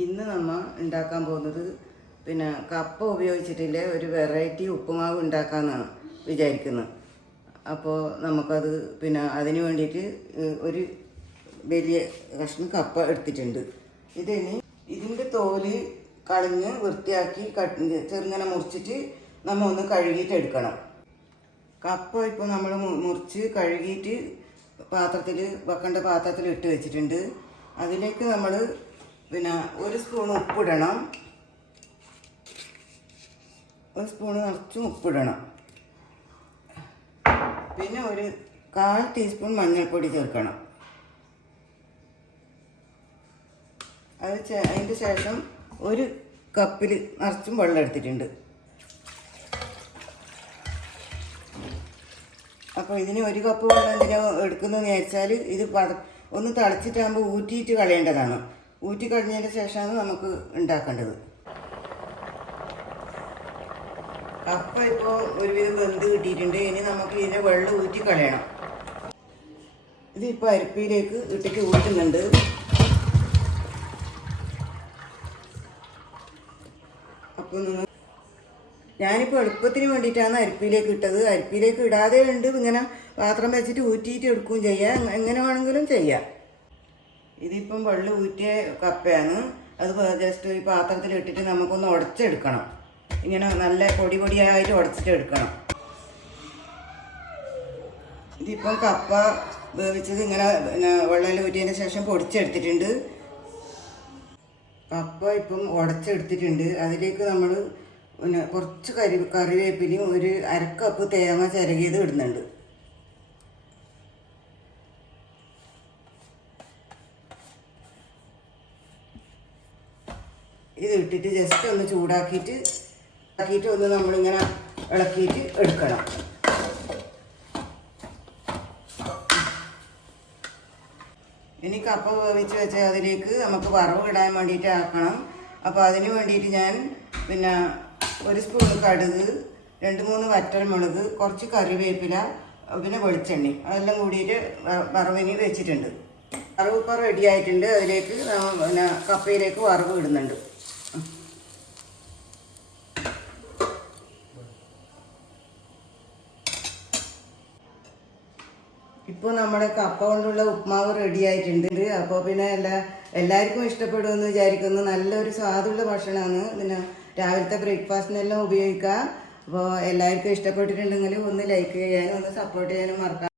ഇന്ന് നമ്മൾ ഉണ്ടാക്കാൻ പോകുന്നത് പിന്നെ കപ്പ ഉപയോഗിച്ചിട്ടില്ല ഒരു വെറൈറ്റി ഉപ്പുമാവ് ഉണ്ടാക്കാമെന്നാണ് വിചാരിക്കുന്നത്. അപ്പോൾ നമുക്കത് പിന്നെ അതിന് വേണ്ടിയിട്ട് ഒരു വലിയ കഷ്ണം കപ്പ എടുത്തിട്ടുണ്ട്. ഇതിൻ്റെ തോല് കളഞ്ഞ് വൃത്തിയാക്കി ചെറുങ്ങനെ മുറിച്ചിട്ട് നമ്മൾ ഒന്ന് കഴുകിയിട്ട് എടുക്കണം. കപ്പ ഇപ്പോൾ നമ്മൾ മുറിച്ച് കഴുകിയിട്ട് പാത്രത്തിൽ വെക്കേണ്ട പാത്രത്തിൽ ഇട്ട് വെച്ചിട്ടുണ്ട്. അതിലേക്ക് നമ്മൾ പിന്നെ ഒരു സ്പൂൺ ഉപ്പിടണം, ഒരു സ്പൂണ് നിറച്ചും ഉപ്പിടണം. പിന്നെ ഒരു 1/4 ടീസ്പൂൺ മഞ്ഞൾപ്പൊടി ചേർക്കണം. അതിൻ്റെ ശേഷം ഒരു കപ്പിൽ നിറച്ചും വെള്ളം എടുത്തിട്ടുണ്ട്. അപ്പോൾ ഇതിന് ഒരു കപ്പ് വെള്ളം എന്തിനാണ് എടുക്കുന്നതെന്ന് വിചാരിച്ചാൽ ഇത് ഒന്ന് തിളച്ചിട്ടാകുമ്പോൾ ഊറ്റിയിട്ട് കളയേണ്ടതാണ്. ഊറ്റി കഴിഞ്ഞതിന് ശേഷമാണ് നമുക്ക് ഉണ്ടാക്കേണ്ടത്. കപ്പ ഇപ്പോൾ ഒരുവിധം വെന്ത് കിട്ടിയിട്ടുണ്ട്. ഇനി നമുക്ക് ഇതിനെ വെള്ളം ഊറ്റി കളയണം. ഇതിപ്പോൾ അരിപ്പയിലേക്ക് ഇട്ടിട്ട് ഊറ്റുന്നുണ്ട്. അപ്പോൾ ഞാനിപ്പോൾ എളുപ്പത്തിന് വേണ്ടിയിട്ടാണ് അരിപ്പയിലേക്ക് ഇട്ടത്. അരിപ്പയിലേക്ക് ഇടാതെ ഉണ്ട് ഇങ്ങനെ പാത്രം വെച്ചിട്ട് ഊറ്റിയിട്ട് എടുക്കുകയും ചെയ്യാം, എങ്ങനെ വേണമെങ്കിലും ചെയ്യാം. ഇതിപ്പം വെള്ളം ഊറ്റിയ കപ്പയാണ്. അത് ജസ്റ്റ് ഈ പാത്രത്തിൽ ഇട്ടിട്ട് നമുക്കൊന്ന് ഉടച്ചെടുക്കണം. ഇങ്ങനെ നല്ല പൊടി പൊടിയായിട്ട് ഉടച്ചിട്ട് എടുക്കണം. ഇതിപ്പം കപ്പ വേവിച്ചത് ഇങ്ങനെ വെള്ളം ഊറ്റിയതിന് ശേഷം പൊടിച്ചെടുത്തിട്ടുണ്ട്. കപ്പ ഇപ്പം ഉടച്ചെടുത്തിട്ടുണ്ട്. അതിലേക്ക് നമ്മൾ പിന്നെ കുറച്ച് കറിവേപ്പിലയും ഒരു 1/2 കപ്പ് തേങ്ങ ചിരകിയത് ഇടുന്നുണ്ട്. ഇത് ഇട്ടിട്ട് ജസ്റ്റ് ഒന്ന് ചൂടാക്കിയിട്ട് ഒന്ന് നമ്മളിങ്ങനെ ഇളക്കിയിട്ട് എടുക്കണം. ഇനി കപ്പ വേവിച്ച് വെച്ചാൽ അതിലേക്ക് നമുക്ക് വറവ് ഇടാൻ വേണ്ടിയിട്ട് ആക്കണം. അപ്പോൾ അതിന് വേണ്ടിയിട്ട് ഞാൻ പിന്നെ ഒരു സ്പൂൺ കടുക്, 2-3 വറ്റൽമുളക്, കുറച്ച് കറിവേപ്പില, പിന്നെ വെളിച്ചെണ്ണ അതെല്ലാം കൂടിയിട്ട് വറവിന് വെച്ചിട്ടുണ്ട്. വറവ് ഇപ്പോൾ റെഡി ആയിട്ടുണ്ട്. അതിലേക്ക് പിന്നെ കപ്പയിലേക്ക് വറവ് ഇടുന്നുണ്ട്. ഇപ്പോൾ നമ്മുടെ കപ്പ കൊണ്ടുള്ള ഉപ്മാവ് റെഡി ആയിട്ടുണ്ട്. അപ്പോൾ പിന്നെ എല്ലാവർക്കും ഇഷ്ടപ്പെടുമെന്ന് വിചാരിക്കുന്നു. നല്ലൊരു സ്വാദുള്ള ഭക്ഷണമാണ്. പിന്നെ രാവിലത്തെ ബ്രേക്ക്ഫാസ്റ്റിനെല്ലാം ഉപയോഗിക്കാം. അപ്പോൾ എല്ലാവർക്കും ഇഷ്ടപ്പെട്ടിട്ടുണ്ടെങ്കിൽ ഒന്ന് ലൈക്ക് ചെയ്യാനും ഒന്ന് സപ്പോർട്ട് ചെയ്യാനും മറക്കാം.